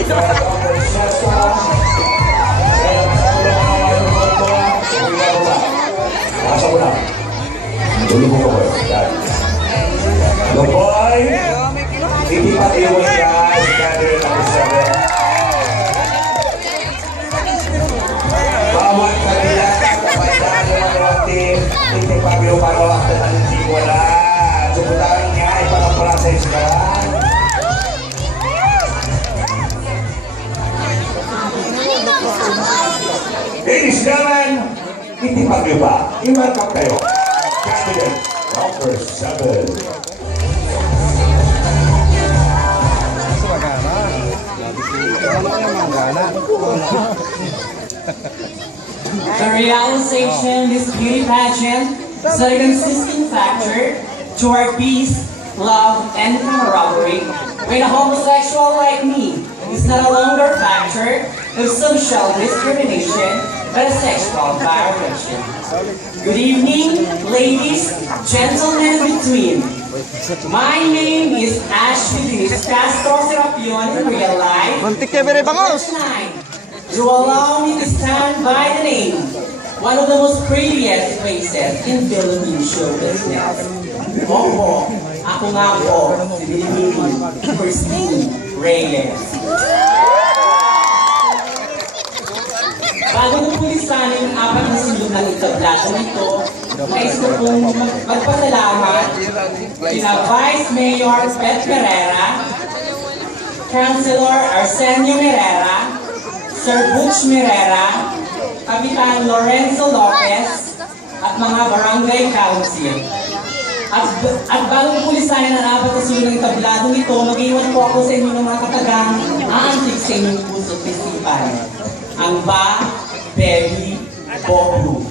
The boy, hindi pa iwan guys, gather number 7. Bawat kanila, kapandaan naman yung team, hindi pa pinuparo ang tatanong di wala. Subutan niya, ipanaprocess ka. Ladies and gentlemen, hindi pa ba? I-welcome kayo. Candidate number 7. The realization of this beauty pageant is a consistent factor toward peace, love, and camaraderie, when a homosexual like me is not a longer factor of social discrimination but a sexual violation. Good evening, ladies, gentlemen between. My name is Ashley Denise Castro Serapion in real life. Tonight, you allow me to stand by the name, one of the most prettiest faces in Philippine show business. Opo, ako nga po, si Bilibili Christine Reyes. Bago ko pulisanin ang apat na sulong ng itablado nito, nais ko pong magpasalamat kina Vice Mayor Pet Herrera, Councilor Arsenio Herrera, Sir Butch Herrera, Kapitan Lorenzo Lopez, at mga barangay council. At bago ko pulisanin ang apat na sulong ng itablado nito, mag-iwan po ako sa inyo ng mga katagang aantig sa inyong puso at isipan. Ang ba, baby, boblu.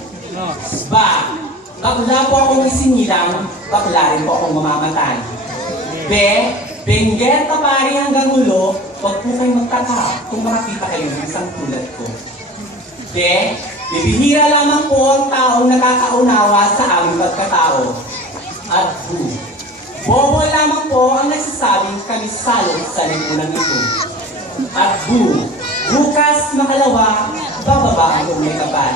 Ba, bakla po akong isinilang, bakla rin po akong mamamatay. Be, bengget na pari hanggang ulo, huwag po kayong magtaka kung makakita kayo ng isang tulad ko. Be, bibihira lamang po ang taong nakakaunawa sa aming pagkatao. At bu, bobo lamang po ang nagsasabing kami salot sa lipunan ito. At bu, bukas makalawa, bababaan kung may kapal.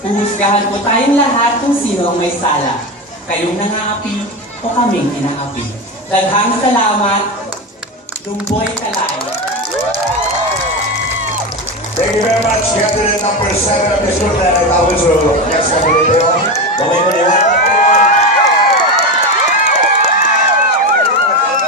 Uhusgahan po tayong lahat kung sino ang may sala. Kayong nangaapi o kaming inaapi. Daghang salamat, Lumboy Kalay. Thank you very much. Candidate number 7 of this group na nagtawin sa next candidate yun. Kamay mo nila.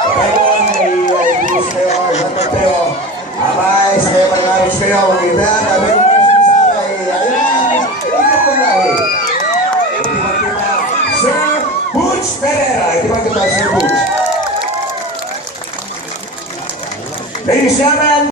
Kamay mo, may ibigis kayo, hanggang kayo. Amay, sa kayo pag-aros kayo, magkita, kami yung mission sa akin. Ayan, ito po na eh. Hindi magkita, Sir Butch Herrera. Hindi magkita, Sir Butch. Ladies and gentlemen,